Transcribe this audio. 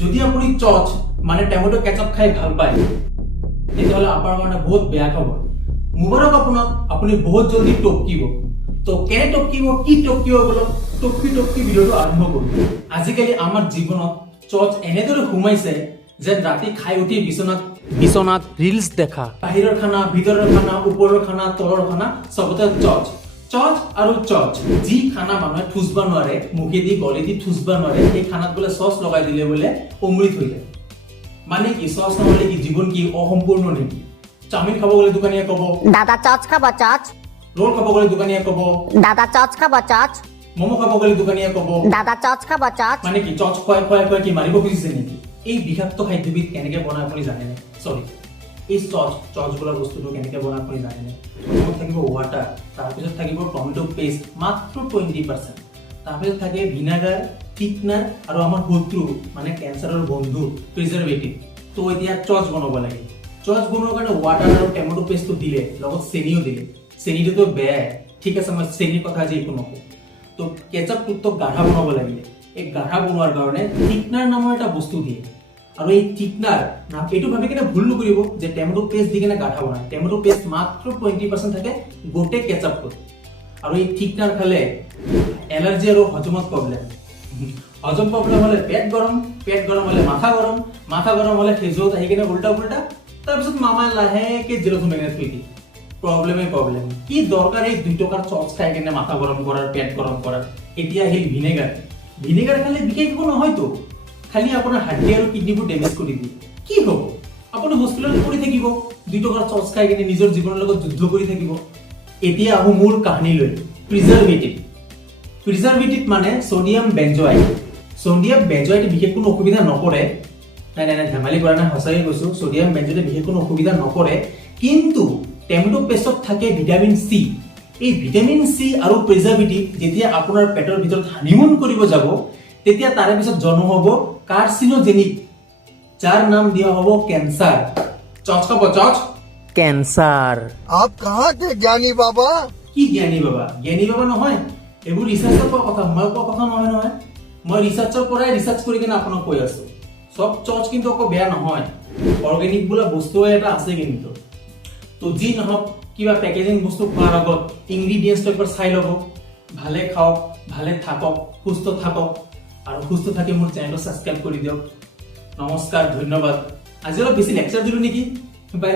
যদি আপুনি চচ মানে টমেটো কেচাপ খাই ভাল পায় তেতিয়াহ'লে আপোনাৰ কাৰণে বহুত বেয়া খবৰ। মুবাৰক আপোনাক, আপুনি বহুত জলদি টপকিব। তো কেনে টপকিব, কি টপকিব বলক টপকি ভিডিঅ'টো আৰম্ভ কৰোঁ। আজিকালি আমাৰ জীৱনত চচ এনেদৰে সোমাইছে যে ৰাতি খাই উঠি বিচনাত ৰিলছ দেখা, বাহিৰৰ খানা, ভিতৰৰ খানা, ওপৰৰ খানা, তলৰ খানা, চবতে চচ আৰু চচ। যি খানা মানুহে ঠুচব নোৱাৰে, মুখেদি গলেদি ঠুচব নোৱাৰে, সেই খানাত বোলে চচ লগাই দিলে বোলে অমৃত হৈ যায়। মানে কি চচ নহলে কি জীৱন কি অসম্পূৰ্ণ নেকি? চাওমিন খাব গ'লে দোকানীয়ে ক'ব দাদা চচ খাব চচ, ৰোল খাব গ'লে দোকানীয়ে ক'ব দাদা চচ খাব চচ, ম'ম' খাব গ'লে দোকানীয়ে ক'ব দাদা চচ খাব চচ। মানে কি চচ খুৱাই কি মাৰিব খুজিছে নেকি? এই বিষাক্ত খাদ্যবিধ কেনেকে বনায় আপুনি জানেনে? চৰি, এই চচ বোলা বস্তুটো কেনেকে বনায় আপুনি জানেনে? প্ৰথমত থাকিব ৱাটাৰ, তাৰপিছত থাকিব টমেটো পেষ্ট মাত্ৰ 20%, তাৰপিছত থাকে ভিনেগাৰ, থিকনাৰ আৰু আমাৰ শত্ৰু মানে কেঞ্চাৰৰ বন্ধু প্ৰিজাৰভেটিভ। তো এতিয়া চচ বনাব লাগে। চচ বনোৱাৰ কাৰণে ৱাটাৰ আৰু টমেটো পেষ্টটো দিলে, লগত চেনিও দিলে। চেনিটোতো বেয়াই, ঠিক আছে, মই চেনিৰ কথা আজি একো নকওঁ। তো কেচাপটো গাঢ়া বনাব লাগিলে, এই গাঢ়া বনোৱাৰ কাৰণে থিকনাৰ নামৰ এটা বস্তু দিয়ে। আৰু এই থিকনাৰ নাম এইটো ভাবি কিনে ভুল নকৰিব যে টমেটো পেষ্ট দি কিনে গাঢ়া বনায়। টমেটো পেষ্ট মাত্ৰ 20% থাকে গোটেই কেচাপটোত। আৰু এই থিকনাৰ খালে এলাৰ্জি আৰু হজমত প্ৰব্লেম। হজম প্ৰব্লেম হ'লে পেট গৰম হ'লে মাথা গৰম হ'লে ফেজত আহি কিনে উল্টা তাৰপিছত মামাই লাহেকে জেলত সোমাই কিনে থৈ দিয়ে। প্ৰব্লেম। কি দৰকাৰ এই 2 টকাৰ চচ খাই কিনে মাথা গৰম কৰাৰ, পেট গৰম কৰাৰ? এতিয়া আহিল ভিনেগাৰ খালে বিশেষ একো নহয়তো, খালি আপোনাৰ হাৰ্ডি আৰু কিডনীবোৰ ডেমেজ কৰি দিয়ে। কি হ'ব? আপুনি হস্পিটেলত পৰি থাকিব 2 টকাৰ চচ খাই কিনে নিজৰ জীৱনৰ লগত যুদ্ধ কৰি থাকিব। এতিয়া আহো মূল কাহিনীলৈ। প্ৰিজাৰভেটিভ মানে সোডিয়াম বেঞ্জয়েট। সোডিয়াম বেঞ্জয়েটে বিশেষ কোনো অসুবিধা নকৰে। নাই ধেমালি কৰা নাই, সঁচাই কৈছো। সোডিয়াম বেঞ্জয়েটে বিশেষ কোনো অসুবিধা নকৰে, কিন্তু টমেটো পেষ্টত থাকে ভিটামিন চি। এই ভিটামিন চি আৰু প্ৰিজাৰভেটিভ যেতিয়া আপোনাৰ পেটৰ ভিতৰত হানিমুন কৰিব যাব, তেতিয়া তাৰে পিছত জন্ম হ'ব কাৰ্চিনোজেনিক, যাৰ নাম দিয়া হ'ব কেঞ্চাৰ। চচ খাব চচ, কেঞ্চাৰ। आप कहाँ थे ज्ञानी बाबा? কি জ্ঞানী বাবা নহয়, এইবোৰ ৰিচাৰ্চৰ পৰা কথা, মই কোৱা কথা নহয়। মই ৰিচাৰ্চৰ পৰাই ৰিচাৰ্চ কৰি কিনে আপোনাক কৈ আছো। সব চচ কিন্তু আকৌ বেয়া নহয়, অৰ্গেনিক বোলা বস্তু এটা আছে কিন্তু। তো যি নহওক, কিবা পেকেজিং বস্তু খোৱাৰ আগত ইনগ্ৰিডিয়েণ্টছটো একবাৰ চাই ল'ব। ভালে খাওক, ভালে থাকক, সুস্থ থাকক, আৰু সুস্থ থাকি মোৰ চেনেলটো ছাবস্ক্ৰাইব কৰি দিয়ক। নমস্কাৰ, ধন্যবাদ। আজি অলপ বেছি লেকচাৰ দিলো নেকি? বাই।